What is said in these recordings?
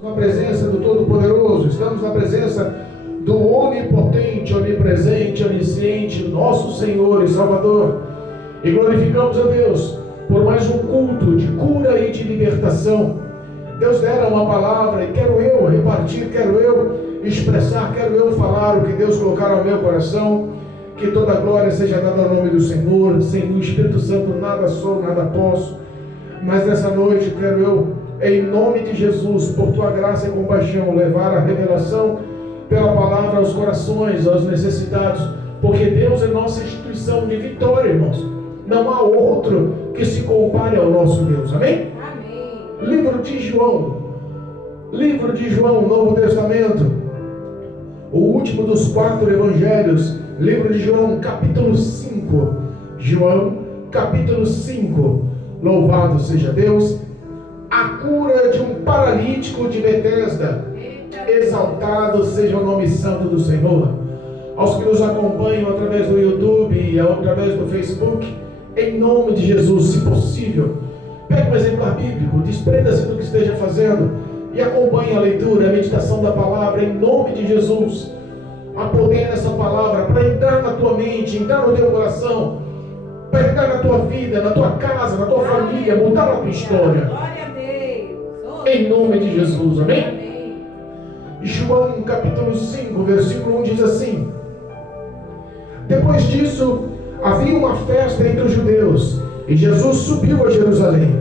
Na presença do Todo-Poderoso, estamos na presença do onipotente, onipresente, onisciente, nosso Senhor e Salvador, e glorificamos a Deus por mais um culto de cura e de libertação. Deus dera uma palavra e quero eu repartir, quero eu expressar, quero eu falar o que Deus colocar ao meu coração. Que toda glória seja dada ao nome do Senhor. Sem o Espírito Santo nada sou, nada posso, mas nessa noite quero eu, em nome de Jesus, por tua graça e compaixão, levar a revelação pela palavra aos corações, aos necessitados, porque Deus é nossa instituição de vitória, irmãos. Não há outro que se compare ao nosso Deus. Amém? Amém. Livro de João, Novo Testamento, o último dos 4 evangelhos. Livro de João, capítulo 5. João, capítulo 5. Louvado seja Deus. A cura de um paralítico de Betesda. Exaltado seja o nome santo do Senhor. Aos que nos acompanham através do YouTube e através do Facebook, em nome de Jesus, se possível, pegue um exemplar bíblico, desprenda-se do que esteja fazendo e acompanhe a leitura, a meditação da palavra, em nome de Jesus. Há poder nessa palavra para entrar na tua mente, entrar no teu coração, para entrar na tua vida, na tua casa, na tua família, mudar a tua história. Glória a Deus. Em nome de Jesus, amém? Amém. João capítulo 5, versículo 1 diz assim: depois disso, havia uma festa entre os judeus, e Jesus subiu a Jerusalém.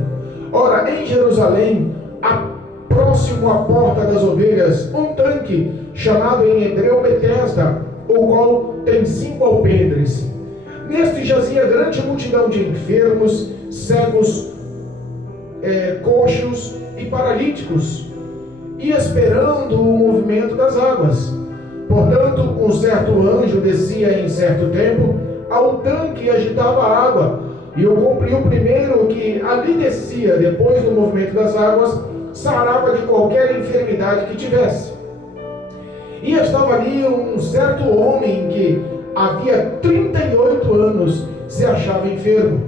Ora, em Jerusalém, próximo à porta das ovelhas, um tanque, chamado em hebreu Betesda, o qual tem 5 alpendres. Neste jazia grande multidão de enfermos, cegos, coxos e paralíticos, e esperando o movimento das águas. Portanto, um certo anjo descia em certo tempo ao tanque e agitava a água, e o primeiro que ali descia, depois do movimento das águas, sarava de qualquer enfermidade que tivesse. E estava ali um certo homem que havia 38 anos se achava enfermo.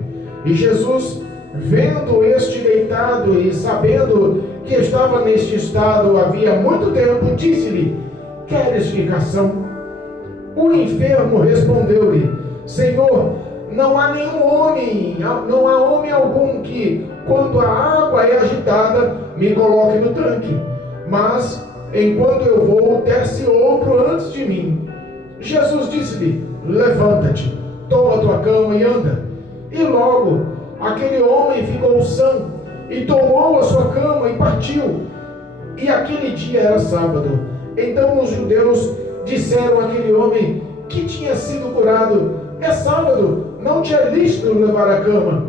E Jesus, vendo este deitado e sabendo que estava neste estado havia muito tempo, disse-lhe: queres ficação? O enfermo respondeu-lhe: Senhor, não há homem algum que, quando a água é agitada, me coloque no tanque, mas enquanto eu vou, desce outro antes de mim. Jesus disse-lhe: levanta-te, toma tua cama e anda. E logo aquele homem ficou são, e tomou a sua cama e partiu. E aquele dia era sábado. Então os judeus disseram àquele homem que tinha sido curado: é sábado, não te é lícito levar a cama.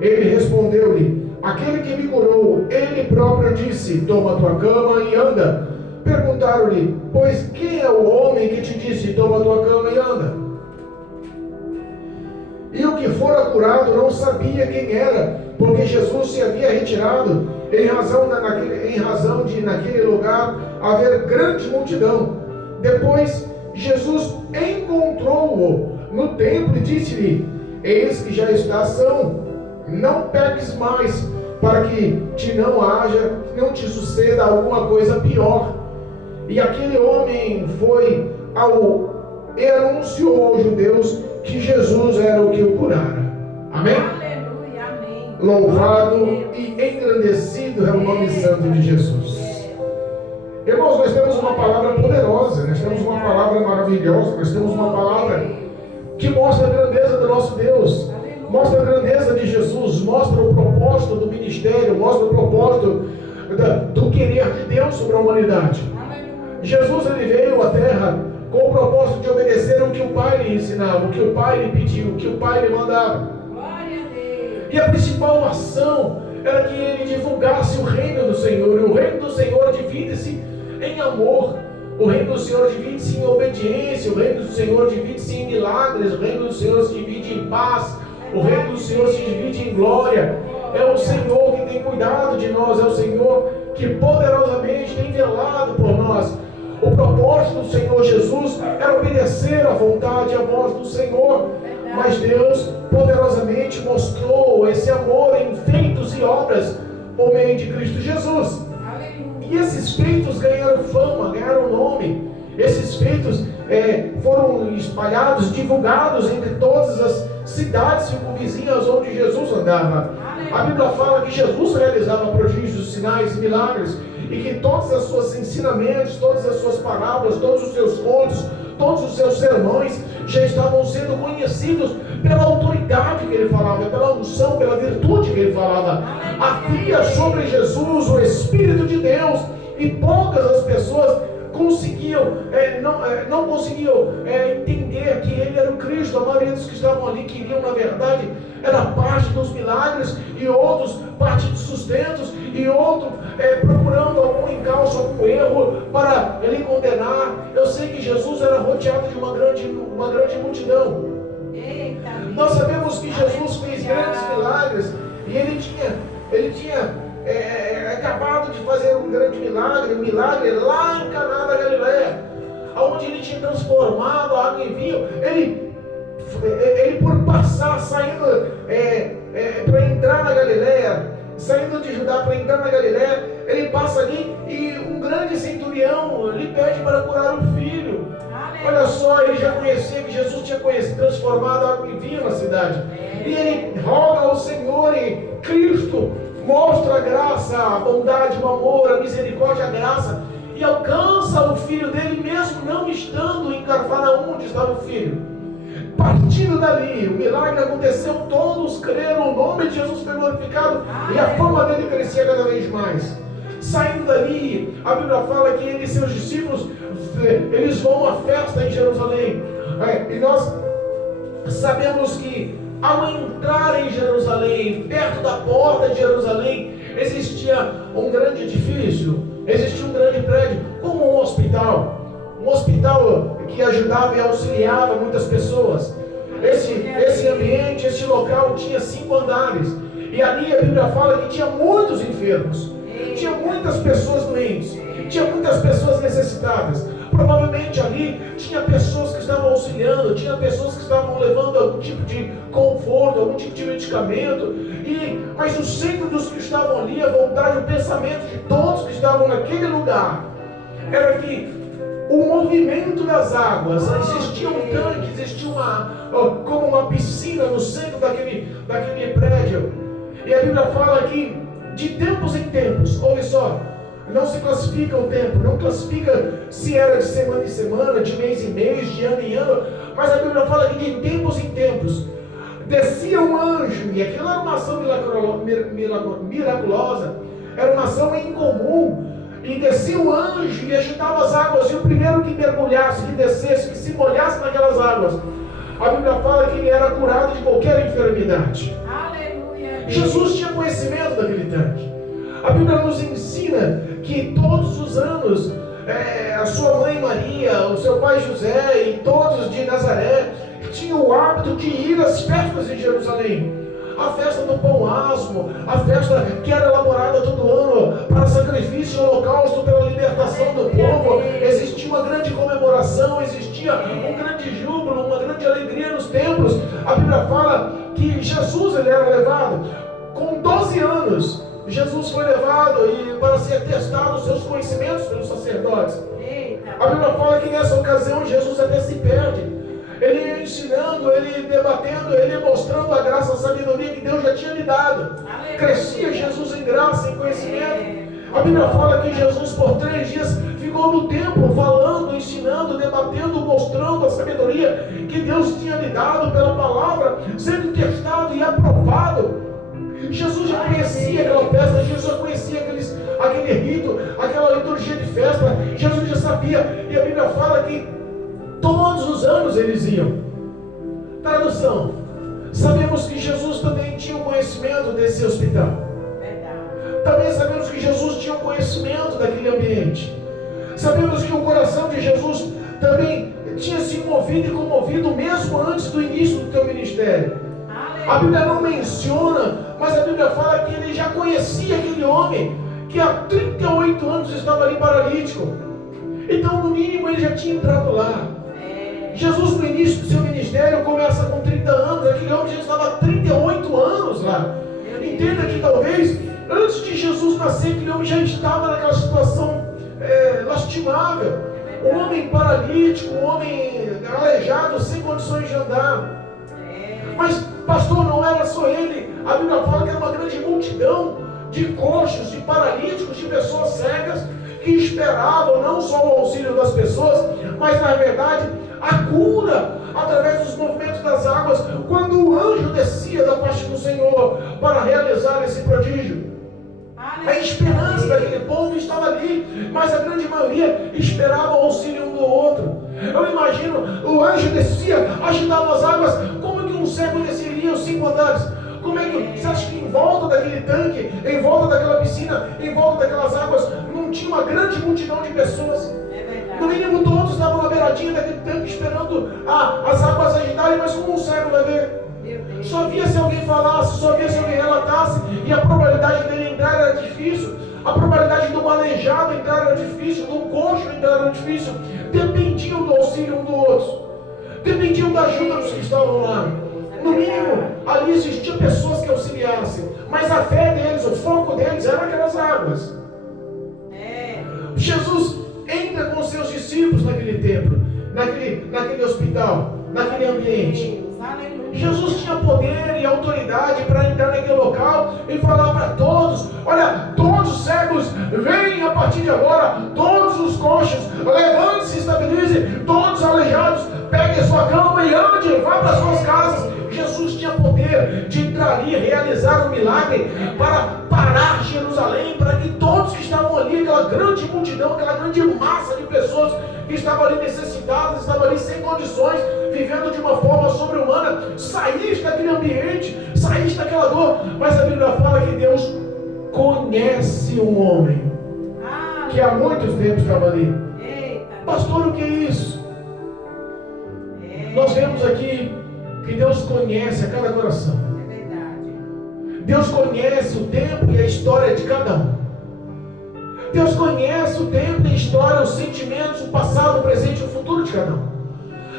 Ele respondeu-lhe: aquele que me curou, ele próprio disse: toma tua cama e anda. Perguntaram-lhe: pois quem é o homem que te disse: toma tua cama e anda? E o que fora curado não sabia quem era, porque Jesus se havia retirado, em razão de naquele lugar haver grande multidão. Depois Jesus encontrou-o no templo e disse-lhe: eis que já está são, não peques mais, para que não te suceda alguma coisa pior. E aquele homem foi e anunciou aos judeus que Jesus era o que o curara. Amém? Aleluia, amém. Louvado e engrandecido é o nome santo de Jesus. Irmãos, nós temos uma palavra poderosa, nós temos uma palavra maravilhosa, nós temos uma palavra que mostra a grandeza do nosso Deus, mostra a grandeza de Jesus, mostra o propósito do ministério, mostra o propósito do querer de Deus sobre a humanidade. Jesus, ele veio à terra com o propósito de obedecer o que o Pai lhe ensinava, o que o Pai lhe pediu, o que o Pai lhe mandava. Glória a Deus. E a principal ação era que ele divulgasse o reino do Senhor. E o reino do Senhor divide-se em amor, o reino do Senhor divide-se em obediência, o reino do Senhor divide-se em milagres, o reino do Senhor se divide em paz, o reino do Senhor se divide em glória. É o Senhor que tem cuidado de nós, é o Senhor que poderosamente tem velado por nós. O propósito do Senhor Jesus era obedecer à vontade e à voz do Senhor. Mas Deus poderosamente mostrou esse amor em feitos e obras por meio de Cristo Jesus. E esses feitos ganharam fama, ganharam nome. Esses feitos foram espalhados, divulgados entre todas as cidades circunvizinhas onde Jesus andava. A Bíblia fala que Jesus realizava prodígios, sinais e milagres, e que todos os seus ensinamentos, todas as suas palavras, todos os seus contos, todos os seus sermões já estavam sendo conhecidos pela autoridade que ele falava, pela unção, pela virtude que ele falava. Havia sobre Jesus o Espírito de Deus, e poucas as pessoas não conseguiam entender que ele era o Cristo. A maioria dos que estavam ali queriam, na verdade, era parte dos milagres, e outros parte dos sustentos, e outros procurando algum encalço, algum erro para ele condenar. Eu sei que Jesus era rodeado de uma grande multidão. Eita, Nós sabemos que Jesus fez grandes milagres, e ele tinha acabado de fazer um grande milagre lá em Caná da Galileia, onde ele tinha transformado a água em vinho. Ele por passar, saindo para entrar na Galileia, saindo de Judá para entrar na Galileia, ele passa ali e um grande centurião lhe pede para curar o filho. Olha só, ele já conhecia que Jesus tinha transformado a água em vinho na cidade. E ele roga ao Senhor, e Cristo mostra a graça, a bondade, o amor, a misericórdia, a graça, e alcança o filho dele, mesmo não estando em Cafarnaum, onde estava o filho. Partindo dali, o milagre aconteceu, todos creram, o nome de Jesus foi glorificado, e a fama dele crescia cada vez mais. Saindo dali, a Bíblia fala que ele e seus discípulos, eles vão à festa em Jerusalém. E nós sabemos que ao entrar em Jerusalém, perto da porta de Jerusalém, existia um grande edifício, existia um grande prédio, como um hospital que ajudava e auxiliava muitas pessoas. Esse ambiente, esse local tinha 5 andares, e ali a Bíblia fala que tinha muitos enfermos, tinha muitas pessoas doentes, tinha muitas pessoas necessitadas. Provavelmente ali tinha pessoas que estavam auxiliando, tinha pessoas que estavam levando algum tipo de conforto, algum tipo de medicamento. Mas o centro dos que estavam ali, a vontade, o pensamento de todos que estavam naquele lugar, era que o movimento das águas, existia um tanque, existia como uma piscina no centro daquele prédio. E a Bíblia fala que de tempos em tempos, ouve só, não se classifica o tempo, não classifica se era de semana em semana, de mês em mês, de ano em ano, mas a Bíblia fala que de tempos em tempos descia um anjo, e aquilo era uma ação miraculosa, era uma ação incomum, e descia um anjo e agitava as águas, e o primeiro que mergulhasse, que descesse, que se molhasse naquelas águas, a Bíblia fala que ele era curado de qualquer enfermidade. Aleluia. Jesus tinha conhecimento daquele tanque. A Bíblia nos ensina que todos os anos a sua mãe Maria, o seu pai José e todos de Nazaré tinham o hábito de ir às festas em Jerusalém. A festa do pão asmo, a festa que era elaborada todo ano para sacrifício e holocausto pela libertação do povo. Existia uma grande comemoração, existia um grande júbilo, uma grande alegria nos templos. A Bíblia fala que Jesus ele era levado com 12 anos. Jesus foi levado para ser testado os seus conhecimentos pelos sacerdotes. A Bíblia fala que nessa ocasião Jesus até se perde. Ele ia ensinando, ele debatendo, ele mostrando a graça, a sabedoria que Deus já tinha lhe dado. Crescia Jesus em graça, em conhecimento. A Bíblia fala que Jesus por 3 dias ficou no templo falando, ensinando, debatendo, mostrando a sabedoria que Deus tinha lhe dado pela palavra, sendo testado e aprovado. Jesus já conhecia aquela festa, Jesus já conhecia aquele rito, aquela liturgia de festa. Jesus já sabia, e a Bíblia fala que todos os anos eles iam. Tradução: sabemos que Jesus também tinha o conhecimento desse hospital. Também sabemos que Jesus tinha o conhecimento daquele ambiente. Sabemos que o coração de Jesus também tinha se movido e comovido mesmo antes do início do teu ministério. A Bíblia não menciona, mas a Bíblia fala que ele já conhecia aquele homem que há 38 anos estava ali paralítico. Então, no mínimo, ele já tinha entrado lá. Jesus, no início do seu ministério, começa com 30 anos, aquele homem já estava há 38 anos lá. Entenda que talvez Antes de Jesus nascer, aquele homem já estava naquela situação lastimável. Um homem paralítico, um homem aleijado, sem condições de andar. Mas, pastor, não era só ele. A Bíblia fala que era uma grande multidão de coxos, de paralíticos, de pessoas cegas, que esperavam não só o auxílio das pessoas, mas, na verdade, a cura através dos movimentos das águas, quando o anjo descia da parte do Senhor para realizar esse prodígio. A esperança daquele povo estava ali, mas a grande maioria esperava o auxílio um do outro. Eu imagino, o anjo descia, agitava as águas. Como que um cego desceria os 5 andares? Como é que, você acha que em volta daquele tanque, em volta daquela piscina, em volta daquelas águas, não tinha uma grande multidão de pessoas? No mínimo todos estavam na beiradinha daquele tanque esperando as águas agitarem, mas como um cego vai ver? Só via se alguém falasse, só via se alguém relatasse, e a probabilidade dele entrar era difícil, a probabilidade do aleijado entrar era difícil, do coxo entrar era difícil. Dependiam do auxílio um do outro, dependiam da ajuda dos que estavam lá. No mínimo, ali existiam pessoas que auxiliassem, mas a fé deles, o foco deles era aquelas águas. Jesus entra com os seus discípulos naquele templo, naquele hospital, naquele ambiente. Jesus tinha poder e autoridade para entrar naquele local e falar para todos: olha, todos os cegos, venham a partir de agora, todos os coxos, levante-se e estabilize, todos os aleijados, peguem a sua cama e ande, vá para as suas casas. Jesus tinha poder de entrar ali e realizar um milagre para parar Jerusalém, para que todos que estavam ali, aquela grande multidão, aquela grande massa de pessoas que estavam ali necessitadas, estavam ali sem condições, vivendo de uma forma sobre-humana, saísse daquele ambiente, saísse daquela dor. Mas a Bíblia fala que Deus conhece um homem que há muitos tempos estava ali. Pastor, o que é isso? Nós vemos aqui que Deus conhece a cada coração. Deus conhece o tempo e a história de cada um. Deus conhece o tempo e a história, os sentimentos, o passado, o presente e o futuro de cada um.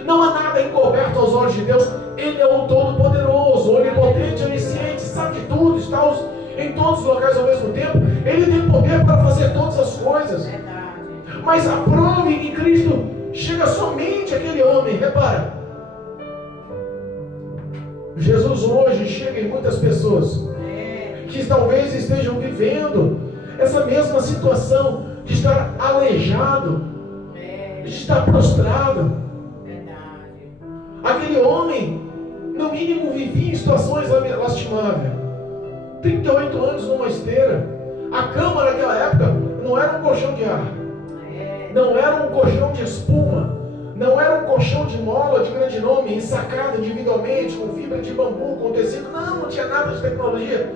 Não há nada encoberto aos olhos de Deus. Ele é o Todo-Poderoso, onipotente, onisciente, sabe de tudo, está em todos os locais ao mesmo tempo. Ele tem poder para fazer todas as coisas. Mas a prova em Cristo chega somente àquele homem. Repara, Jesus hoje chega em muitas pessoas que talvez estejam vivendo essa mesma situação de estar aleijado, de estar prostrado. Aquele homem, no mínimo, vivia em situações lastimáveis. 38 anos numa esteira. A cama naquela época não era um colchão de ar, não era um colchão de espuma, não era um colchão de mola de grande nome, ensacado individualmente, com fibra de bambu, com tecido. Não tinha nada de tecnologia.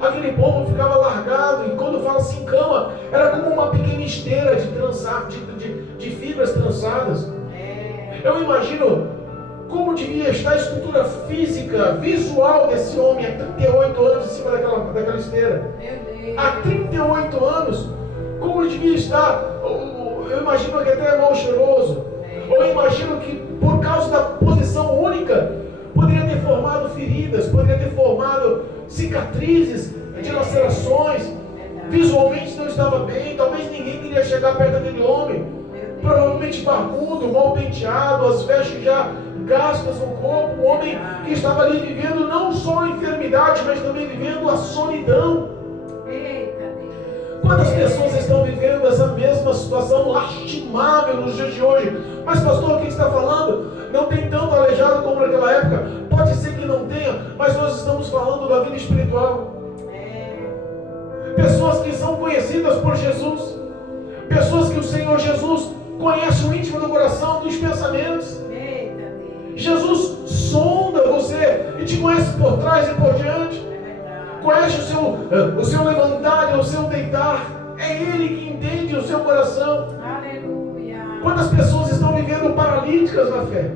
Aquele povo ficava largado, e quando fala assim cama, era como uma pequena esteira de fibras trançadas. Eu imagino como devia estar a estrutura física, visual desse homem há 38 anos em cima daquela esteira. Há 38 anos, como devia estar, eu imagino que até mal cheiroso. Eu imagino que por causa da posição única, poderia ter formado feridas, poderia ter formado cicatrizes, de lacerações. Visualmente não estava bem, talvez ninguém queria chegar perto daquele homem. Provavelmente barbudo, mal penteado, as vestes já gastas no corpo. Um homem que estava ali vivendo não só a enfermidade, mas também vivendo a solidão. Quantas pessoas estão vivendo essa mesma situação lastimável nos dias de hoje? Mas pastor, o que está falando? Não tem tanto aleijado como naquela época? Pode ser que não tenha, mas nós estamos falando da vida espiritual. Pessoas que são conhecidas por Jesus, pessoas que o Senhor Jesus conhece o íntimo do coração, dos pensamentos. Jesus sonda você e te conhece por trás e por diante. Conhece o seu levantar e o seu deitar. É Ele que entende o seu coração. Aleluia. Quantas pessoas estão vivendo paralíticas na fé?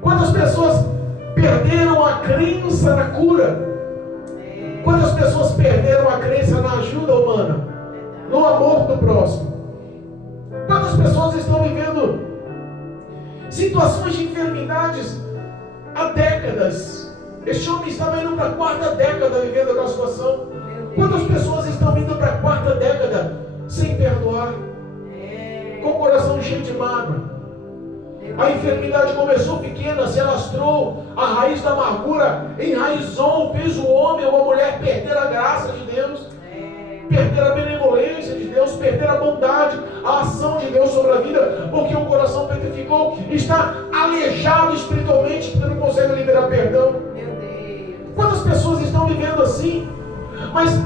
Quantas pessoas perderam a crença na cura? Quantas pessoas perderam a crença na ajuda humana, no amor do próximo? Quantas pessoas estão vivendo situações de enfermidades há décadas? Este homem estava indo para a 4ª década vivendo aquela situação. Quantas pessoas estão indo para a 4ª década sem perdoar? Com o coração cheio de mágoa. A enfermidade começou pequena, se alastrou, a raiz da amargura enraizou, fez o homem ou a mulher perder a graça de Deus, perder a benevolência de Deus, perder a bondade, a ação de Deus sobre a vida, porque o coração petrificou, está aleijado espiritualmente, porque não consegue liberar perdão. Quantas pessoas estão vivendo assim, mas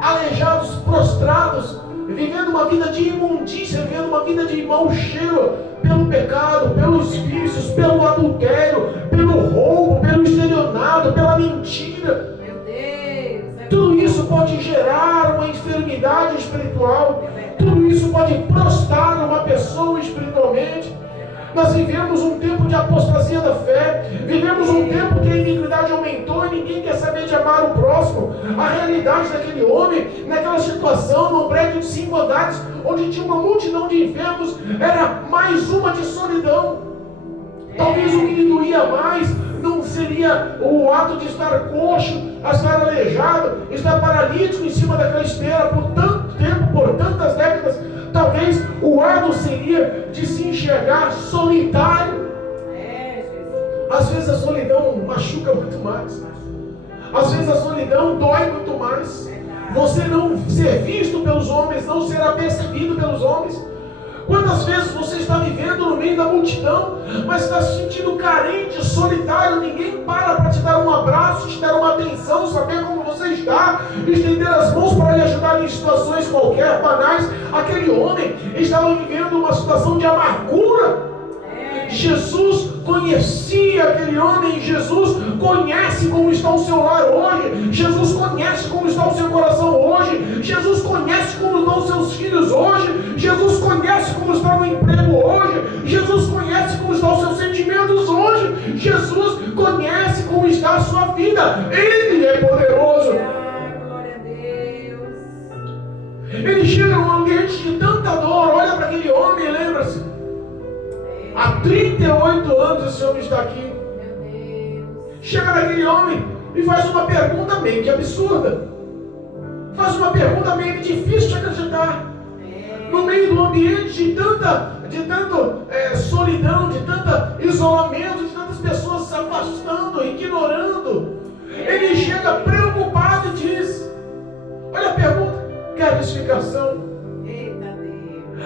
aleijados, prostrados, vivendo uma vida de imundícia, vivendo uma vida de mau cheiro, pelo pecado, pelos vícios, pelo adultério, pelo roubo, pelo estelionato, pela mentira. Tudo isso pode gerar uma enfermidade espiritual. Tudo isso pode prostrar uma pessoa espiritualmente. Nós vivemos um tempo de apostasia da fé. Vivemos um tempo que a iniquidade aumentou e ninguém quer saber de amar o próximo. A realidade daquele homem, naquela situação, num prédio de 5 andares, onde tinha uma multidão de enfermos, era mais uma de solidão. Talvez o que lhe doía mais não seria o ato de estar coxo, estar aleijado, estar paralítico em cima daquela esteira por tanto tempo, por tantas décadas. Talvez o ato seria de se enxergar solitário. Às vezes a solidão machuca muito mais. Às vezes a solidão dói muito mais. Você não ser visto pelos homens, não será percebido pelos homens. Quantas vezes você está vivendo no meio da multidão, mas está se sentindo carente, solitário, ninguém para te dar um abraço, te dar uma atenção, saber como você está, estender as mãos para lhe ajudar em situações qualquer, banais. Aquele homem estava vivendo uma situação de amargura. Jesus conhecia aquele homem. Jesus conhece como está o seu lar hoje. Jesus conhece como está o seu coração hoje. Jesus conhece como estão os seus filhos hoje. Jesus conhece como está no emprego hoje. Jesus conhece como estão os seus sentimentos hoje. Jesus conhece como está a sua vida. Ele é poderoso. Glória a Deus. Ele chega num ambiente de tanta dor. Olha para aquele homem e lembra-se: há 38 anos esse homem está aqui. Chega naquele homem e faz uma pergunta meio que absurda. Faz uma pergunta meio que difícil de acreditar. No meio do ambiente de tanta solidão, de tanto isolamento, de tantas pessoas se afastando, ignorando. Ele chega preocupado e diz: olha a pergunta, quer explicação?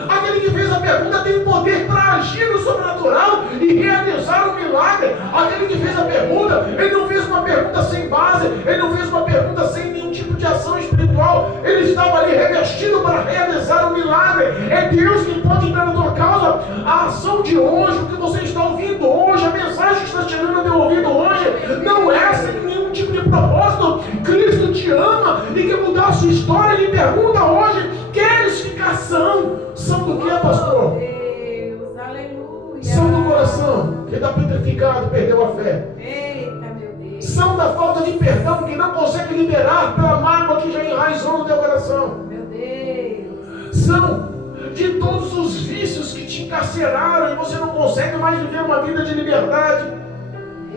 Aquele que fez a pergunta tem poder para agir no sobrenatural e realizar um milagre. Aquele que fez a pergunta, ele não fez uma pergunta sem base, ele não fez uma pergunta sem nenhum tipo de ação espiritual. Ele estava ali revestido para realizar um milagre. É Deus quem pode entrar na tua causa. A ação de hoje, o que você está ouvindo hoje, a mensagem que está chegando ao teu ouvido hoje, não é sem nenhum tipo de propósito. Cristo te ama e quer mudar a sua história. Ele pergunta hoje: queres ficar são? São do que, pastor? Deus, aleluia. São do coração, que está petrificado, perdeu a fé. Eita, meu Deus. São da falta de perdão, que não consegue liberar pela mágoa que já enraizou no teu coração. Meu Deus. São de todos os vícios que te encarceraram e você não consegue mais viver uma vida de liberdade.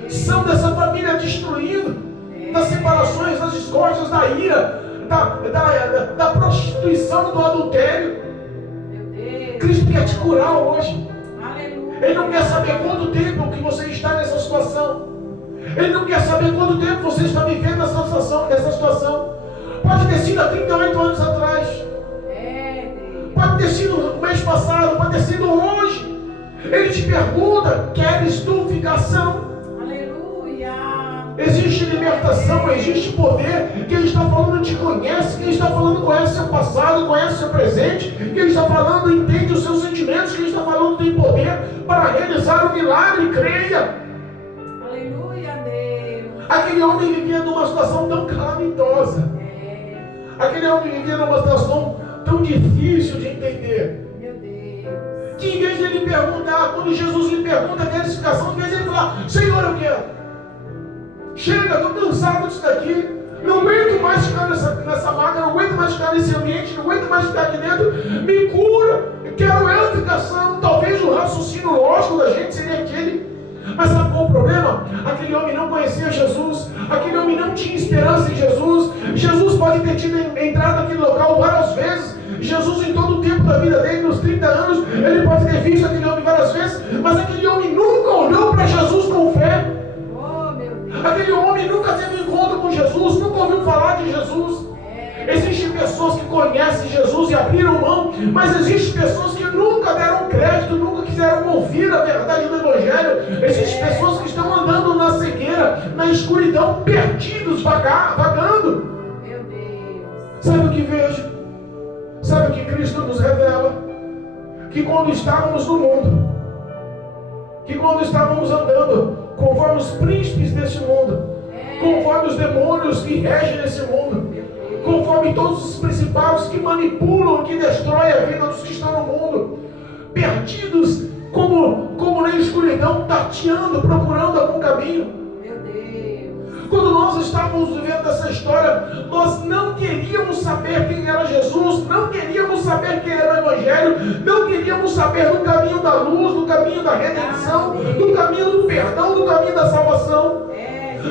São dessa família destruída, das separações, das discórdias, da ira, da prostituição, do adultério. Cristo quer te curar hoje. Aleluia. Ele não quer saber quanto tempo que você está nessa situação. Ele não quer saber quanto tempo você está vivendo nessa situação. Pode ter sido há 38 anos atrás. Pode ter sido no mês passado. Pode ter sido hoje. Ele te pergunta: queres tu ficar são? Existe libertação, existe poder. Quem está falando te conhece. Quem está falando conhece seu passado, conhece seu presente. Quem está falando entende os seus sentimentos. Quem está falando tem poder para realizar o milagre. Creia. Aleluia, Deus. Aquele homem vivia numa situação tão calamitosa. Aquele homem vivia numa situação tão difícil de entender. Meu Deus. Que em vez de ele perguntar, quando Jesus lhe pergunta a verificação, em vez de ele falar: Senhor, eu quero. Chega, estou cansado disso daqui. Não aguento mais ficar nessa máquina, não aguento mais ficar nesse ambiente, não aguento mais ficar aqui dentro. Me cura, eu quero edificação. Talvez o raciocínio lógico da gente seria aquele: Mas sabe qual o problema? Aquele homem não conhecia Jesus, aquele homem não tinha esperança em Jesus. Jesus pode ter tido entrado naquele local várias vezes. Jesus, em todo o tempo da vida dele, nos 30 anos, ele pode ter visto aquele homem várias vezes, mas aquele homem nunca olhou para Jesus com fé. Aquele homem nunca teve encontro com Jesus, nunca ouviu falar de Jesus. Existem pessoas que conhecem Jesus e abriram mão, mas existem pessoas que nunca deram crédito, nunca quiseram ouvir a verdade do Evangelho. Existem pessoas que estão andando na cegueira, na escuridão, perdidos, vagando. Meu Deus. Sabe o que vejo? Sabe o que Cristo nos revela? Que quando estávamos no mundo, que quando estávamos andando conforme os príncipes deste mundo, conforme os demônios que regem nesse mundo, conforme todos os principados que manipulam, que destroem a vida dos que estão no mundo, perdidos como na escuridão, tateando, procurando algum caminho. Meu Deus. Quando nós estávamos vivendo essa história, nós não queríamos saber quem era Jesus, não queríamos saber quem era o Evangelho, não queríamos saber do caminho da luz, do caminho da redenção, do caminho do perdão, do caminho da salvação.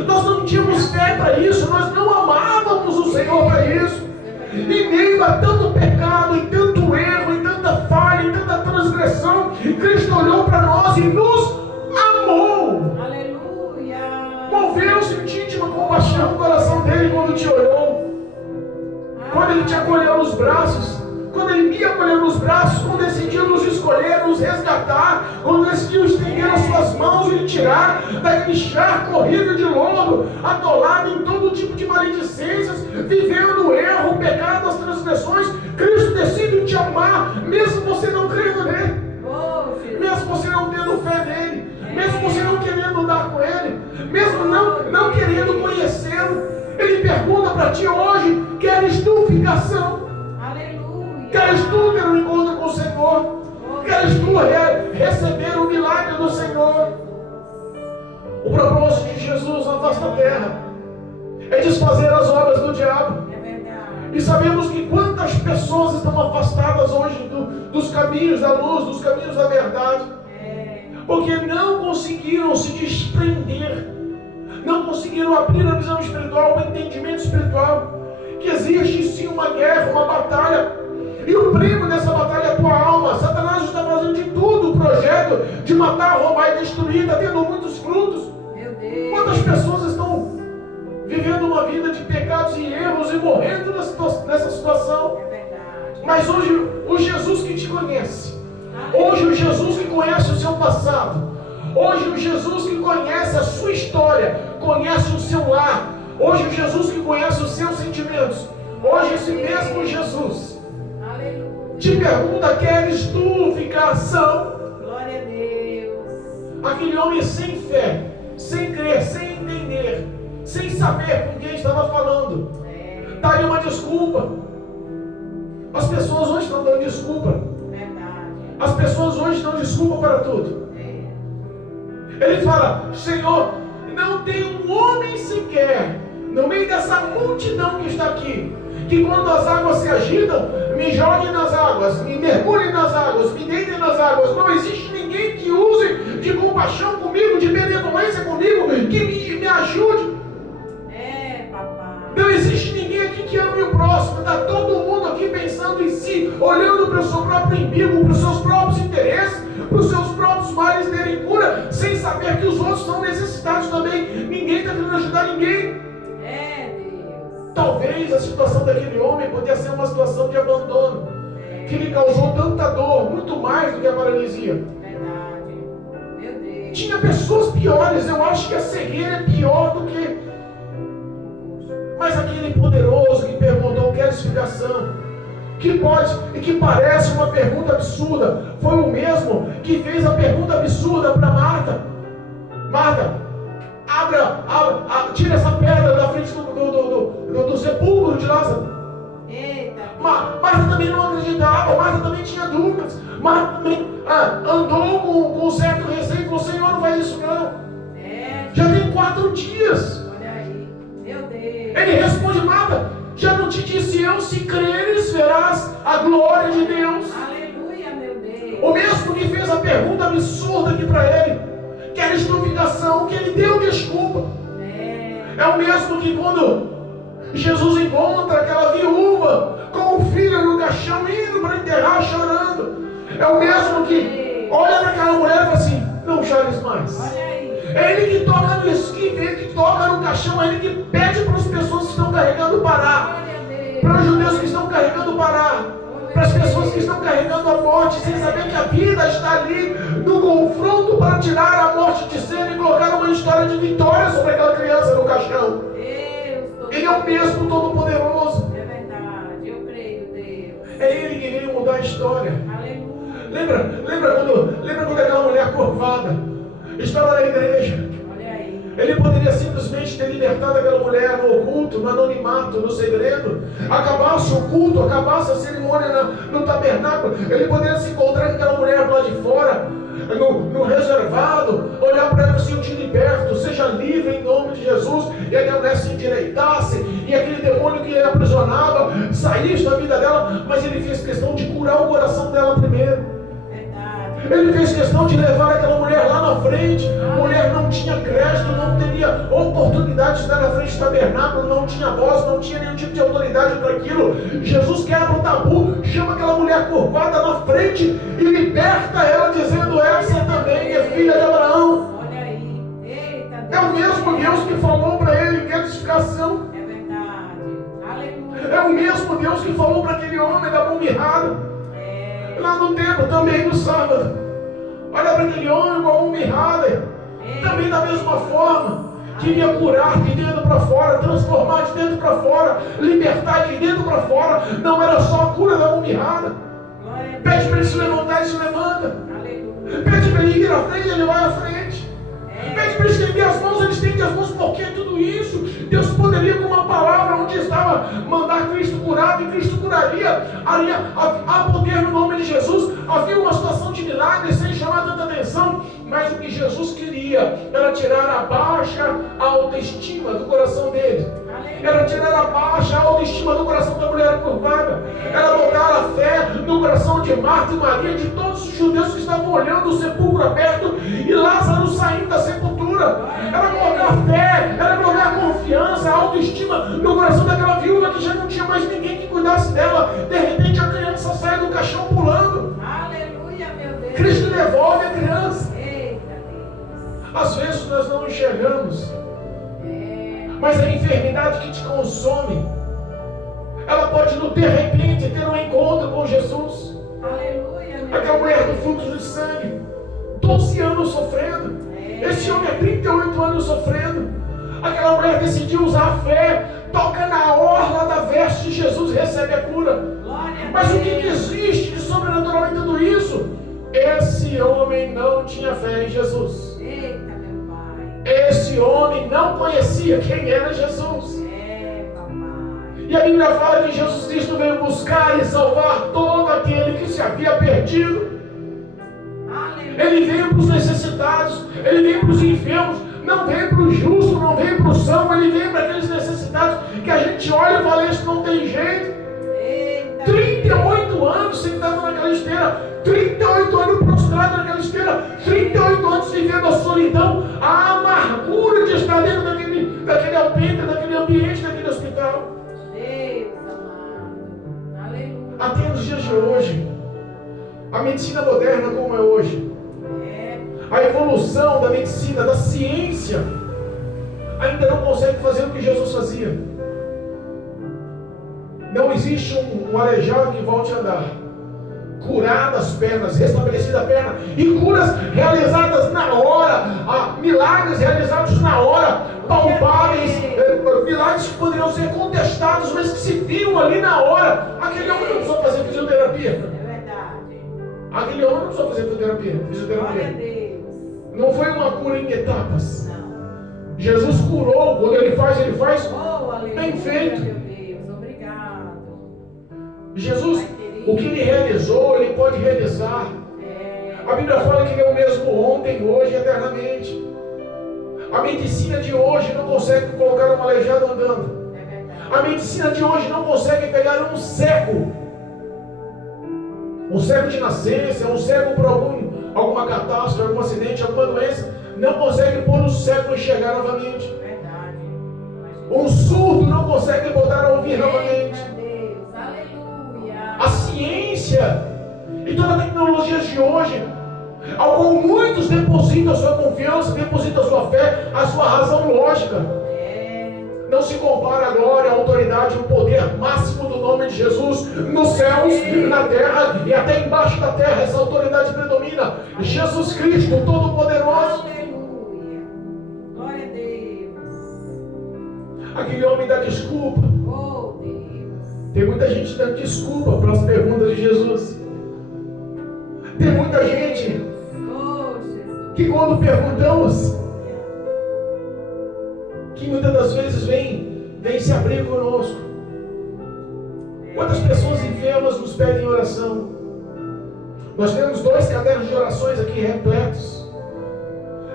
Nós não tínhamos fé para isso, nós não amávamos o Senhor para isso. Em meio a tanto pecado, em tanto erro, em tanta falha, em tanta transgressão, Cristo olhou para nós e nos amou. Aleluia. Moveu-se de íntima compaixão no coração dele quando te olhou, quando ele te acolheu nos braços, quando ele me acolheu nos braços, quando decidiu nos escolher, nos resgatar, quando decidiu estender as suas mãos e lhe tirar daquele charco horrível de lodo, atolado em todo tipo de maledicências, vivendo o erro, o pecado, as transgressões. Cristo decide te amar, mesmo você não crendo nele, mesmo você não tendo fé nele, mesmo você não querendo andar com ele, mesmo não querendo conhecê-lo. Ele pergunta para ti hoje: queres tu ficar são? Queres tu ter um encontro com o Senhor? Queres tu receber o milagre do Senhor? O propósito de Jesus na face da terra é desfazer as obras do diabo. E sabemos que quantas pessoas estão afastadas hoje dos caminhos da luz, dos caminhos da verdade, porque não conseguiram se desprender, não conseguiram abrir a visão espiritual, o entendimento espiritual, que existe sim uma guerra, uma batalha. E o prêmio dessa batalha é a tua alma. Satanás está fazendo de tudo o projeto de matar, roubar e destruir, está tendo muitos frutos. Meu Deus. Quantas pessoas estão vivendo uma vida de pecados e erros e morrendo nessa situação? É verdade. Mas hoje o Jesus que te conhece, hoje o Jesus que conhece o seu passado, hoje o Jesus que conhece a sua história, conhece o seu lar, hoje o Jesus que conhece os seus sentimentos, hoje esse mesmo Jesus te pergunta: queres tu ficar são? Glória a Deus. Aquele homem sem fé, sem crer, sem entender, sem saber com quem estava falando, daria uma desculpa. As pessoas hoje estão dando desculpa. Verdade. As pessoas hoje dão desculpa para tudo. Ele fala: Senhor, não tem um homem sequer no meio dessa multidão que está aqui, que quando as águas se agitam, me joguem nas águas, me mergulhem nas águas, me deitem nas águas. Não existe ninguém que use de compaixão comigo, de benevolência comigo, que me ajude. Papai. Não existe ninguém aqui que ame o próximo. Está todo mundo aqui pensando em si, olhando para o seu próprio umbigo, para os seus próprios interesses, para os seus próprios males terem cura, sem saber que os outros estão necessitados também. Ninguém está querendo ajudar ninguém. Talvez a situação daquele homem podia ser uma situação de abandono, que lhe causou tanta dor, muito mais do que a paralisia. Verdade. Meu Deus. Tinha pessoas piores. Eu acho que a cegueira é pior do que... Mas aquele poderoso que perguntou: queres ficar são? Que pode e que parece uma pergunta absurda, foi o mesmo que fez a pergunta absurda para Marta. Marta, tira essa pedra da frente do sepulcro de Lázaro. Eita. Marta também não acreditava, Marta também tinha dúvidas, Marta também andou com certo receio e falou: Senhor, não faz isso não. Já tem 4 dias. Olha aí. Meu Deus. Ele responde: Marta, já não te disse eu, se creres verás a glória de Deus. Aleluia, meu Deus. O mesmo que fez a pergunta absurda aqui para ele: quer justificação, que ele deu desculpa. É o mesmo que quando Jesus encontra aquela viúva com o filho no caixão, indo para enterrar, chorando. É o mesmo que olha para aquela mulher e fala assim: não chores mais. É ele que toca no esquife, ele que toca no caixão, é ele que pede para as pessoas que estão carregando parar, para os judeus que estão carregando parar, para as pessoas que estão carregando a morte, sem saber que a vida está ali no confronto para tirar a morte de cena e colocar uma história de vitória sobre aquela criança no caixão. Ele é o mesmo Todo-Poderoso. É verdade, eu creio, Deus. É ele que veio mudar a história. Aleluia. Lembra quando aquela mulher curvada estava na igreja? Olha aí. Ele poderia simplesmente ter libertado aquela mulher no oculto, no anonimato, no segredo. Acabasse o culto, acabasse a cerimônia no tabernáculo. Ele poderia se encontrar com aquela mulher lá de fora, no reservado, olhar para ela e assim: eu te liberto, seja livre em nome de Jesus. E aquela mulher se endireitasse, e aquele demônio que a aprisionava saísse da vida dela. Mas ele fez questão de curar o coração dela primeiro. Ele fez questão de levar aquela mulher lá na frente. A mulher não tinha crédito, não teria oportunidade de estar na frente do tabernáculo, não tinha voz, não tinha nenhum tipo de autoridade para aquilo. Jesus quebra o tabu, chama aquela mulher curvada na frente e liberta ela, dizendo: essa também é filha de Abraão. Olha aí. Eita, É o mesmo Deus que falou para ele em edificação. É verdade. Aleluia. É o mesmo Deus que falou para aquele homem da mão mirrada lá no templo, também no sábado. Olha para aquele homem com a mão mirrada, também da mesma forma. Queria curar de dentro para fora, transformar de dentro para fora, libertar de dentro para fora. Não era só a cura da mão mirrada. Pede para ele se levantar, ele se levanta. Pede para ele ir à frente, ele vai à frente. Pede para ele estender as mãos, ele estende as mãos. Porque tudo isso Deus poderia, com uma palavra onde estava, mandar Cristo curar, e Cristo curaria. Há poder no nome de Jesus. Havia uma situação de milagre sem chamar tanta atenção, mas o que Jesus queria era tirar a baixa autoestima do coração dele. Era tirar a baixa autoestima do coração da mulher curvada. Era botar a fé no coração de Marta e Maria, de todos os judeus que estavam olhando o sepulcro aberto e Lázaro saindo da sepultura. Era colocar fé, era colocar confiança, autoestima no coração daquela viúva que já não tinha mais ninguém que cuidasse dela. De repente a criança sai do caixão pulando. Aleluia, meu Deus. Cristo devolve a criança. Eita, Deus. Às vezes nós não enxergamos, mas a enfermidade que te consome, ela pode de repente ter um encontro com Jesus. Aleluia, meu Aquela mulher do fluxo de sangue, 12 anos sofrendo. Esse homem há 38 anos sofrendo. Aquela mulher decidiu usar a fé, toca na orla da veste de Jesus e recebe a cura. Mas o que existe de sobrenatural em tudo isso? Esse homem não tinha fé em Jesus. Eita, meu Pai. Esse homem não conhecia quem era Jesus. Papai. E a Bíblia fala que Jesus Cristo veio buscar e salvar todo aquele que se havia perdido. Ele veio para os necessitados, ele veio para os enfermos, não veio para o justo, não veio para o são, ele veio para aqueles necessitados que a gente olha e fala: isso não tem jeito. 38 anos sentado naquela esteira, 38 anos prostrado naquela esteira, 38 anos vivendo a solidão, a amargura de estar dentro daquele alpendre, daquele ambiente, daquele hospital. Deus amado. Aleluia. Até nos dias de hoje, a medicina moderna como é hoje, a evolução da medicina, da ciência, ainda não consegue fazer o que Jesus fazia. Não existe um aleijado que volte a andar. Curada as pernas, restabelecida a perna, e curas realizadas na hora, milagres realizados na hora, palpáveis, milagres que poderiam ser contestados, mas que se viam ali na hora. Aquele homem não precisou fazer fisioterapia. É verdade. Aquele homem não precisou fazer fisioterapia. Glória a Deus. Não foi uma cura em etapas. Não. Jesus curou, quando ele faz Oh, aleluia, bem feito. meu Deus, obrigado. Jesus, o que ele realizou, ele pode realizar. A Bíblia fala que ele é o mesmo ontem, hoje e eternamente. A medicina de hoje não consegue colocar um aleijado andando. A medicina de hoje não consegue pegar um cego de nascença, um cego por alguma catástrofe, algum acidente, alguma doença. não consegue pôr o cego a enxergar novamente. Verdade. Um surdo não consegue botar a ouvir novamente. Deus. Aleluia. A ciência e toda a tecnologia de hoje, ao qual muitos depositam a sua confiança, depositam a sua fé, a sua razão lógica, não se compara a glória, a autoridade, o poder máximo do nome de Jesus nos céus, na terra e até embaixo da terra. Essa autoridade predomina. Jesus Cristo, o Todo-Poderoso. Aleluia. Glória a Deus. Aquele homem dá desculpa. Oh, Deus. Tem muita gente dando desculpa para as perguntas de Jesus. Tem muita gente Oh, Jesus. que quando perguntamos, que muitas das vezes vem se abrir conosco. Quantas pessoas enfermas nos pedem oração? Nós temos 2 cadernos de orações aqui repletos.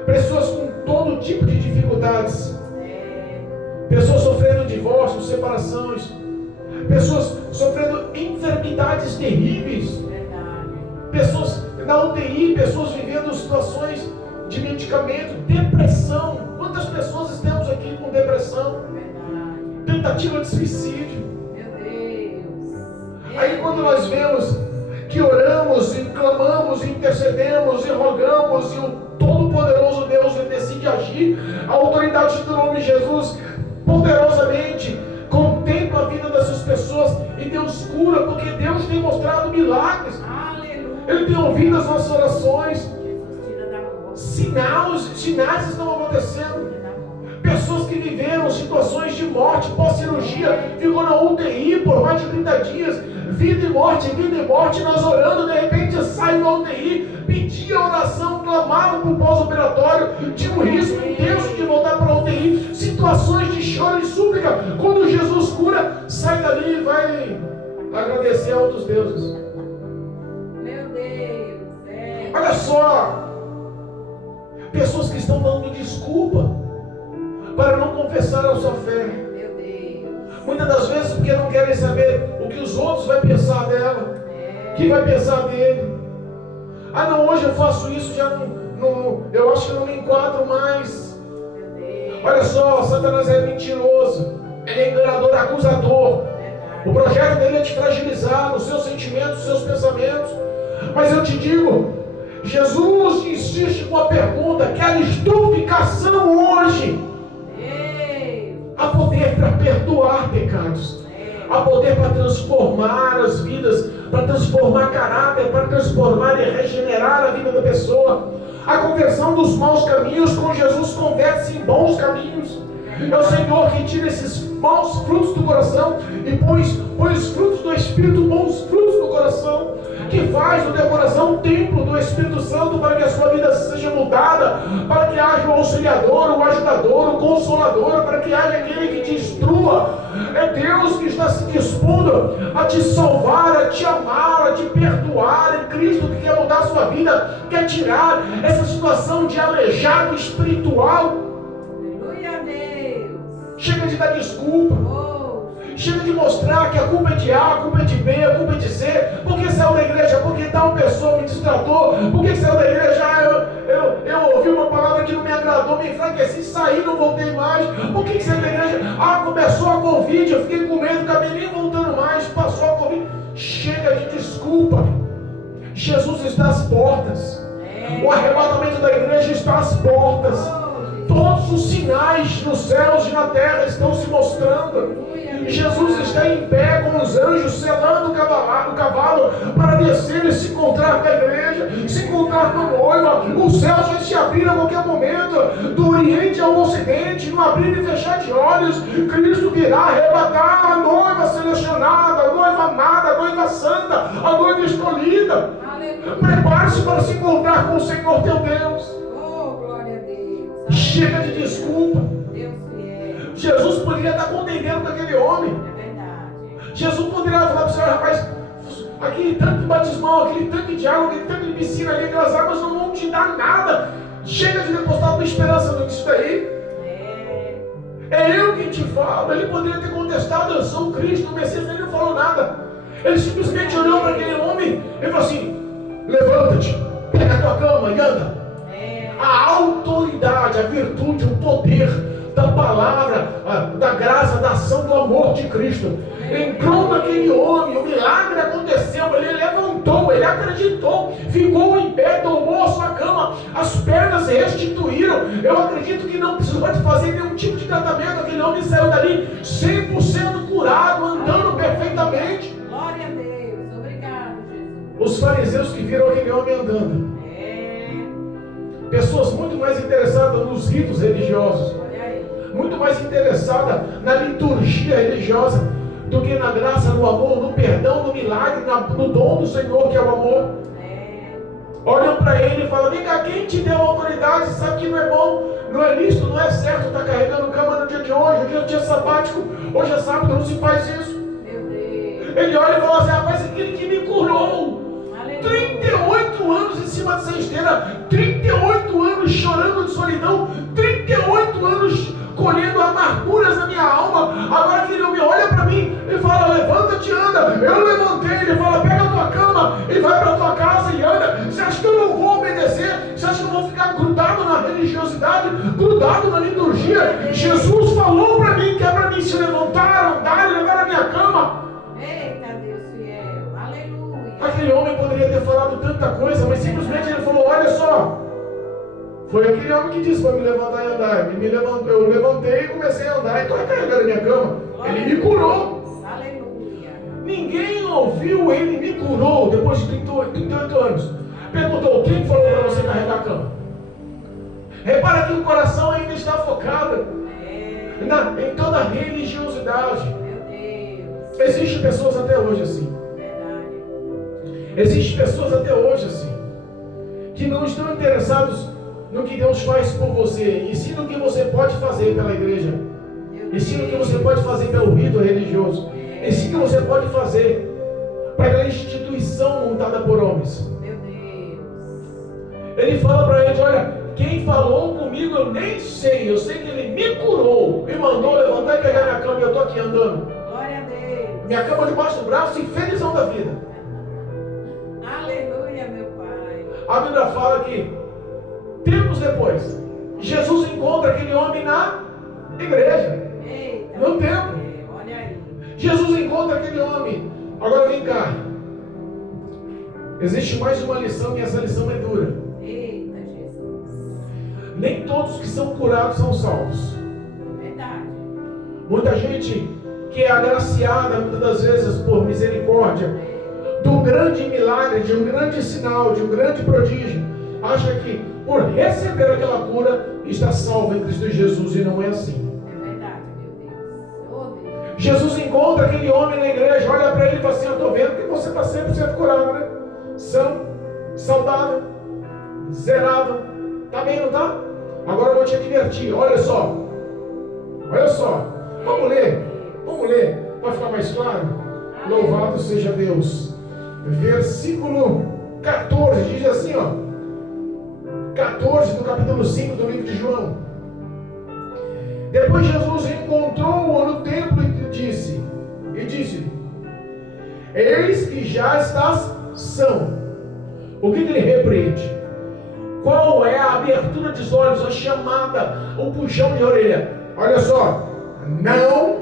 Pessoas com todo tipo de dificuldades. Pessoas sofrendo divórcios, separações. Pessoas sofrendo enfermidades terríveis. Pessoas na UTI, pessoas vivendo situações de medicamento, depressão. Quantas pessoas estamos aqui com depressão? Tentativa de suicídio. Meu Deus. Aí quando nós vemos que oramos e clamamos, e intercedemos e rogamos, e o Todo-Poderoso Deus decide agir, a autoridade do nome de Jesus poderosamente contempla a vida dessas pessoas e Deus cura, porque Deus tem mostrado milagres. Aleluia. Ele tem ouvido as nossas orações. Jesus tira da morte. Sinais estão acontecendo. Tira da morte. Pessoas que viveram situações de morte pós-cirurgia, ficou na UTI por mais de 30 dias, vida e morte, nós orando, de repente sai da UTI, pedia oração, clamava para o pós-operatório, tinha um risco intenso de voltar para a UTI, situações de choro e súplica. Quando Jesus cura, sai dali e vai agradecer a outros deuses. Meu Deus. Olha só, pessoas que estão dando desculpa para não confessar a sua fé. Meu Deus. Muitas das vezes porque não querem saber o que os outros vão pensar dela, o que vai pensar dele. Ah não, hoje eu faço isso, já não, eu acho que eu não me enquadro mais. Meu Deus. Olha só, Satanás é mentiroso, ele é enganador, acusador. O projeto dele é te fragilizar nos seus sentimentos, nos seus pensamentos. Mas eu te digo, Jesus insiste com a pergunta: queres tu ficar são hoje? Há poder para perdoar pecados, há poder para transformar as vidas, para transformar caráter, para transformar e regenerar a vida da pessoa. A conversão dos maus caminhos com Jesus converte-se em bons caminhos. É o Senhor que tira esses maus frutos do coração e põe os frutos do Espírito, bons frutos do coração, que faz do teu coração um templo do Espírito Santo, para que a sua vida seja mudada, para que haja o auxiliador, o ajudador, o consolador, para que haja aquele que te instrua. É Deus que está se dispondo a te salvar, a te amar, a te perdoar. É Cristo que quer mudar a sua vida, quer tirar essa situação de aleijado espiritual. Aleluia, Deus. Chega de dar desculpa. Chega de mostrar que a culpa é de A, a culpa é de B, a culpa é de C. Por que saiu da igreja? Porque tal pessoa me destratou. Por que saiu da igreja? Eu ouvi uma palavra que não me agradou, me enfraqueci, saí, não voltei mais. Por que saiu da igreja? Começou a Covid, eu fiquei com medo, acabei nem voltando mais, passou a Covid. Chega de desculpa. Jesus está às portas. O arrebatamento da igreja está às portas. Todos os sinais nos céus e na terra estão se mostrando. Jesus está em pé com os anjos, selando o cavalo para descer e se encontrar com a igreja, se encontrar com a noiva. Os céus vão se abrir a qualquer momento, do oriente ao ocidente, no abrir e fechar de olhos. Cristo virá arrebatar a noiva selecionada, a noiva amada, a noiva santa, a noiva escolhida. Prepare-se para se encontrar com o Senhor teu Deus. Glória a Deus. Chega de desculpa. Jesus poderia estar contendendo com aquele homem. É verdade. Jesus poderia falar para o Senhor: rapaz, aquele tanque batismal, aquele tanque de água, aquele tanque de piscina ali, aquelas águas não vão te dar nada. Chega de depositar tua esperança nisso daí. É eu quem te falo. Ele poderia ter contestado: eu sou o Cristo, o Messias. Ele não falou nada. Ele simplesmente olhou para aquele homem e falou assim: levanta-te, pega a tua cama e anda. a autoridade, a virtude, o poder da palavra, da graça, da ação, do amor de Cristo. Entrou naquele homem, o milagre aconteceu, ele levantou, ele acreditou, ficou em pé, tomou a sua cama, as pernas se restituíram. Eu acredito que não precisou de fazer nenhum tipo de tratamento, aquele homem saiu dali 100% curado, andando perfeitamente. Glória a Deus, obrigado, Jesus. Os fariseus que viram aquele homem andando, pessoas muito mais interessadas nos ritos religiosos, muito mais interessadas na liturgia religiosa do que na graça, no amor, no perdão, no milagre, no dom do Senhor, que é o amor. Olham para ele e falam: vem cá, quem te deu autoridade? Sabe que não é bom, não é lícito, não é certo estar carregando cama no dia de hoje, é dia sabático, hoje é sábado, não se faz isso. Ele olha e fala assim: rapaz, aquele que me curou, 38 anos em cima dessa esteira, 38 anos chorando de solidão, 38 anos colhendo amarguras na minha alma. Agora que ele me olha para mim e fala: levanta-te, anda. Eu levantei, ele fala: pega a tua cama e vai para a tua casa e anda. Você acha que eu não vou obedecer? Você acha que eu vou ficar grudado na religiosidade, grudado na liturgia? Jesus falou para mim que é para mim se levantar, andar e levar a minha cama. Eita Deus fiel, aleluia. Aquele homem poderia ter falado tanta coisa, mas simplesmente ele falou: olha só, foi aquele homem que disse para me levantar e andar. Eu levantei e comecei a andar e estou recarregando a minha cama. Ele me curou. Aleluia. Ninguém ouviu ele me curou depois de 38 anos. Perguntou: quem falou para você carregar a cama? Repara que o coração ainda está focado em toda a religiosidade. Meu Deus. Existem pessoas até hoje assim. Verdade. Existem pessoas até hoje assim, que não estão interessados no que Deus faz por você, e sim no que você pode fazer pela igreja, e sim no que você pode fazer pelo rito religioso, e sim no que você pode fazer para aquela instituição montada por homens. Meu Deus. Ele fala para eles: olha, quem falou comigo eu nem sei, eu sei que ele me curou, me mandou levantar e pegar minha cama e eu estou aqui andando. Glória a Deus. Minha cama debaixo do braço e felizão da vida. Aleluia, meu Pai. A Bíblia fala que tempos depois, Jesus encontra aquele homem na igreja, Eita. no templo. Olha aí. Jesus encontra aquele homem. Agora vem cá. Existe mais uma lição e essa lição é dura. Eita, Jesus. Nem todos que são curados são salvos. Verdade. Muita gente que é agraciada muitas das vezes por misericórdia, do grande milagre, de um grande sinal, de um grande prodígio, acha que por receber aquela cura está salvo em Cristo Jesus, e não é assim. É verdade, meu Deus. Oh, Deus. Jesus encontra aquele homem na igreja, olha para ele e fala assim: eu estou vendo que você está 100% curado, né? São, saudável, zerado. Está bem, não está? Agora eu vou te advertir, olha só. Vamos ler, para ficar mais claro. Louvado seja Deus. Versículo 14, diz assim, ó. 14 do capítulo 5 do livro de João. Depois Jesus encontrou-o no templo e disse-lhe: eis que já estás são. O que ele repreende? Qual é a abertura dos olhos, a chamada, o puxão de orelha? Olha só: não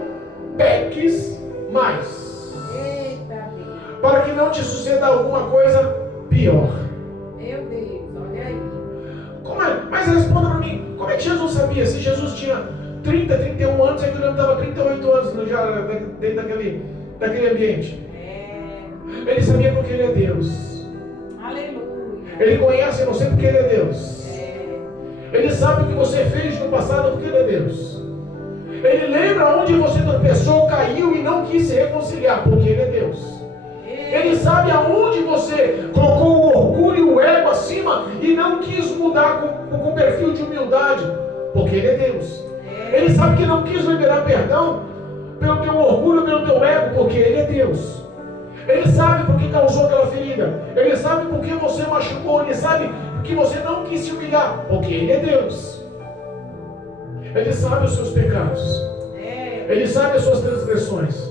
peques mais, Eita, Deus. para que não te suceda alguma coisa pior. Meu Deus, olha aí. Como é? Mas responda para mim, como é que Jesus sabia? Se Jesus tinha 30, 31 anos, é que ele estava 38 anos já dentro daquele ambiente. Ele sabia porque ele é Deus. Aleluia. Ele conhece você porque ele é Deus. Ele sabe o que você fez no passado porque ele é Deus. Ele lembra onde você tropeçou, caiu e não quis se reconciliar porque ele é Deus. Ele sabe aonde você colocou o orgulho e o ego acima e não quis mudar com perfil de humildade, porque ele é Deus. Ele sabe que não quis liberar perdão pelo teu orgulho, pelo teu ego, porque ele é Deus. Ele sabe por que causou aquela ferida. Ele sabe por que você machucou. Ele sabe que você não quis se humilhar, porque ele é Deus. Ele sabe os seus pecados. Ele sabe as suas transgressões.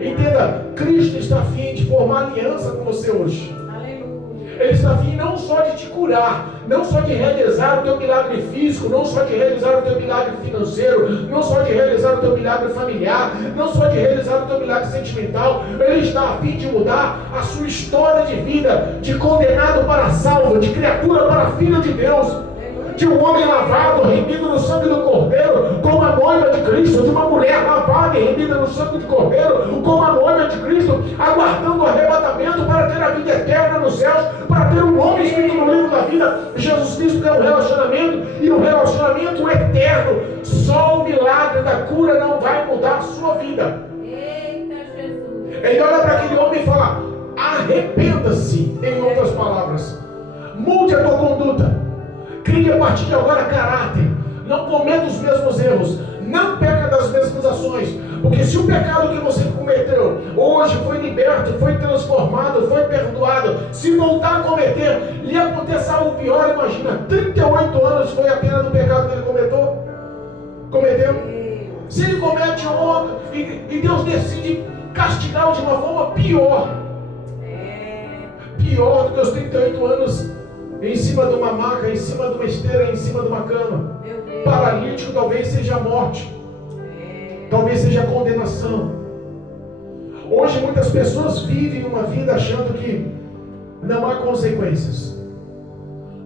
Entenda, Cristo está a fim de formar aliança com você hoje. Aleluia. Ele está a fim não só de te curar, não só de realizar o teu milagre físico, não só de realizar o teu milagre financeiro, não só de realizar o teu milagre familiar, não só de realizar o teu milagre sentimental. Ele está a fim de mudar a sua história de vida, de condenado para salvo, de criatura para filho de Deus, de um homem lavado, remido no sangue do Cordeiro, como a noiva de Cristo, de uma mulher lavada e remida no sangue do Cordeiro, como a noiva de Cristo, aguardando o arrebatamento para ter a vida eterna nos céus, para ter um nome escrito no livro da vida. Jesus Cristo é um relacionamento, e um relacionamento eterno. Só o milagre da cura não vai mudar a sua vida. Eita Jesus. Ele olha para aquele homem e fala: arrependa-se, em outras palavras, mude a tua conduta. Crie a partir de agora caráter. Não cometa os mesmos erros. Não peca das mesmas ações. Porque se o pecado que você cometeu hoje foi liberto, foi transformado, foi perdoado, se voltar a cometer, lhe aconteça algo pior. Imagina, 38 anos foi a pena do pecado que ele cometeu. Se ele comete outro e Deus decide castigá-lo de uma forma pior do que os 38 anos em cima de uma maca, em cima de uma esteira, em cima de uma cama, paralítico, talvez seja a morte, talvez seja a condenação. Hoje muitas pessoas vivem uma vida achando que não há consequências,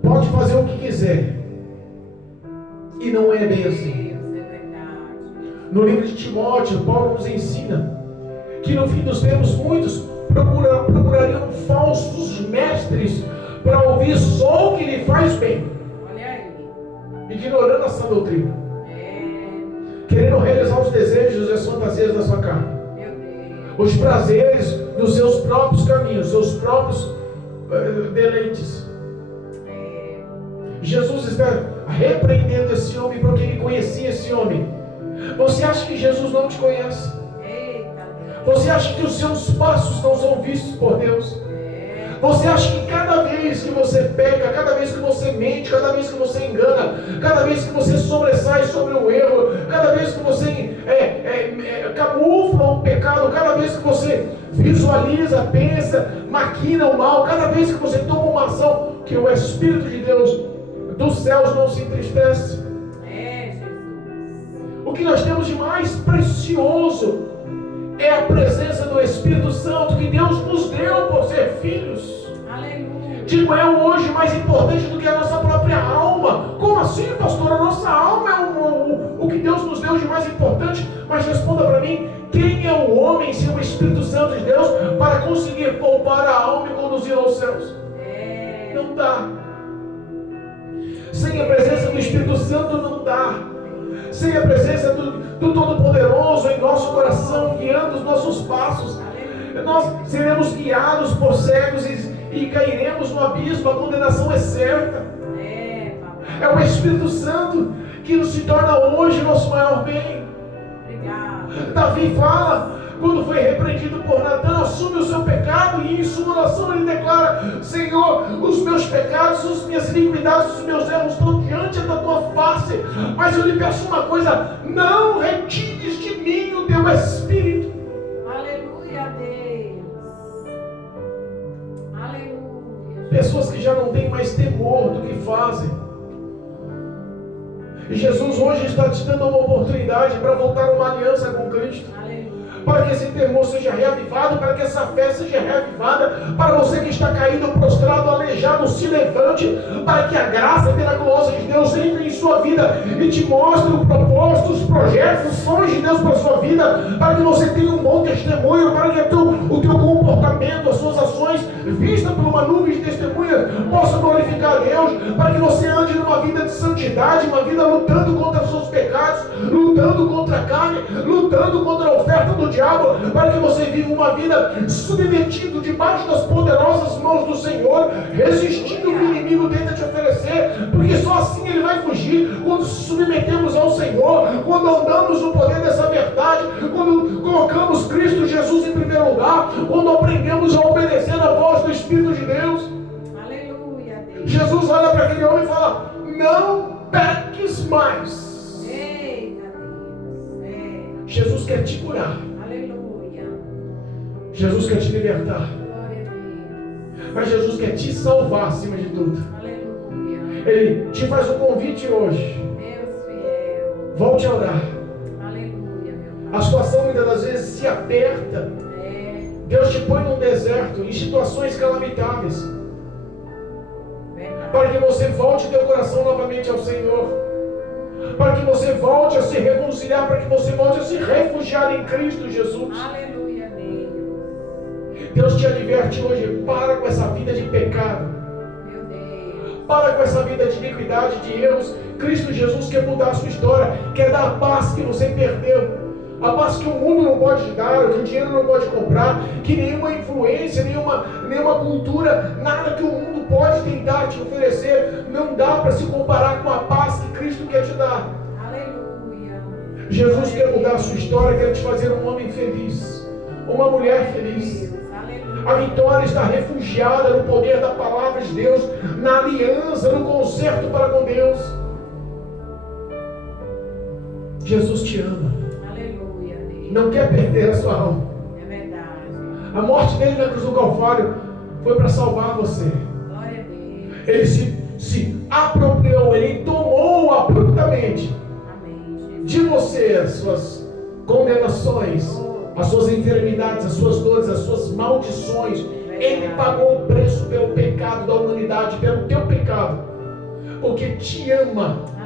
pode fazer o que quiser, e não é bem assim. No livro de Timóteo, Paulo nos ensina que no fim dos tempos muitos procurariam falsos mestres para ouvir só o que lhe faz bem. Olha aí. Ignorando a sã doutrina. Querendo realizar os desejos e as fantasias da sua carne. Os prazeres dos seus próprios caminhos, seus próprios deleites. Jesus está repreendendo esse homem porque ele conhecia esse homem. Você acha que Jesus não te conhece? Você acha que os seus passos não são vistos por Deus? Você acha que cada vez que você peca, cada vez que você mente, cada vez que você engana, cada vez que você sobressai sobre um erro, cada vez que você camufla um pecado, cada vez que você visualiza, pensa, maquina o mal, cada vez que você toma uma ação, que o Espírito de Deus dos céus não se entristece? O que nós temos de mais precioso é a presença do Espírito Santo que Deus nos deu por ser filhos. Aleluia. Digo, é hoje mais importante do que a nossa própria alma. Como assim, pastor? A nossa alma é o que Deus nos deu de mais importante. Mas responda para mim, quem é o homem sem o Espírito Santo de Deus para conseguir poupar a alma e conduzir aos céus? Não dá. Sem a presença do Espírito Santo não dá. Sem a presença do Todo-Poderoso em nosso coração, guiando os nossos passos, nós seremos guiados por cegos e cairemos no abismo. A condenação é certa. É o Espírito Santo que se torna hoje nosso maior bem. Davi fala, quando foi repreendido por Natã, assume o seu pecado e em sua oração ele declara: Senhor, os meus pecados, as minhas iniquidades, os meus erros estão diante da tua face, mas eu lhe peço uma coisa: não retires de mim o teu Espírito. Aleluia, Deus. Aleluia. Pessoas que já não têm mais temor do que fazem. E Jesus hoje está te dando uma oportunidade para voltar a uma aliança com Cristo. Para que esse temor seja reavivado, para que essa fé seja reavivada, para você que está caído, prostrado, aleijado, se levante, para que a graça miraculosa de Deus entre em sua vida e te mostre o propósito, os projetos, os sonhos de Deus para a sua vida, para que você tenha um bom testemunho, para que o teu comportamento, as suas ações, vistas por uma nuvem de testemunha, possam glorificar a Deus, para que você ande numa vida de santidade, uma vida lutando contra os seus pecados, lutando contra a carne, lutando contra a oferta do diabo, para que você viva uma vida submetido debaixo das poderosas mãos do Senhor, resistindo o que o inimigo tenta te oferecer, porque só assim ele vai fugir. Quando se submetemos ao Senhor, quando andamos no poder dessa verdade, quando colocamos Cristo Jesus em primeiro lugar, quando aprendemos a obedecer a voz do Espírito de Deus. Aleluia, Deus. Jesus olha para aquele homem e fala: não peques mais. Eita, Deus. Jesus quer te curar. Aleluia. Jesus quer te libertar. Glória a Deus. Mas Jesus quer te salvar acima de tudo. Aleluia. Ele te faz um convite hoje. Deus fiel. Volte a orar. Aleluia, meu A Pai. situação muitas das vezes se aperta. Deus te põe num deserto, em situações calamitáveis, Verdade. para que você volte teu coração novamente ao Senhor, para que você volte a se reconciliar, para que você volte a se refugiar em Cristo Jesus. Aleluia, Deus. Deus te adverte hoje: para com essa vida de pecado, Meu Deus. para com essa vida de iniquidade, de erros. Cristo Jesus quer mudar a sua história, quer dar a paz que você perdeu. A paz que o mundo não pode te dar, que o dinheiro não pode comprar, que nenhuma influência, nenhuma cultura, nada que o mundo pode tentar te oferecer, não dá para se comparar com a paz que Cristo quer te dar. Aleluia. Jesus quer mudar a sua história, quer te fazer um homem feliz, uma mulher feliz. Aleluia. A vitória está refugiada no poder da palavra de Deus, na aliança, no concerto para com Deus. Jesus te ama. Não quer perder a sua alma. É verdade. A morte dele na cruz do Calvário foi para salvar você. Glória a Deus. Ele se apropriou, ele tomou abruptamente Amém, Jesus. de você as suas condenações, as suas enfermidades, as suas dores, as suas maldições. Ele pagou o preço pelo pecado da humanidade, pelo teu pecado, porque te ama.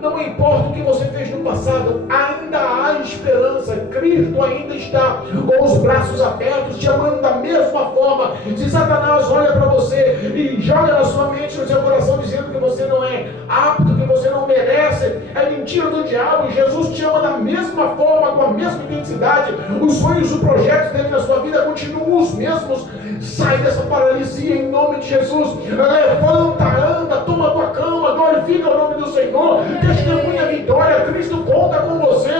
Não importa o que você fez no passado, ainda há esperança. Cristo ainda está com os braços abertos, te amando da mesma forma. Se Satanás olha para você e joga na sua mente, no seu coração, dizendo que você não é apto, que você não merece, é mentira do diabo. Jesus te ama da mesma forma, com a mesma intensidade. Os sonhos, os projetos dele na sua vida continuam os mesmos. Sai dessa paralisia em nome de Jesus. Levanta, anda, toma a tua cama, glorifica o nome do Senhor. Testemunha a vitória, Cristo conta com você.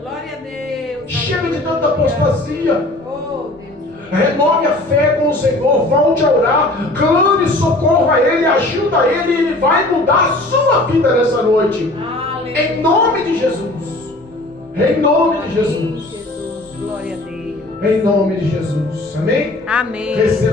Glória a Deus. Chega de tanta apostasia. Oh, Deus. Renove a fé com o Senhor, volte a orar, clame socorro a Ele, ajuda Ele, e Ele vai mudar a sua vida nessa noite. Aleluia. Em nome de Jesus. Em nome de Jesus. Jesus. Glória a Deus. Em nome de Jesus. Amém? Amém. Receba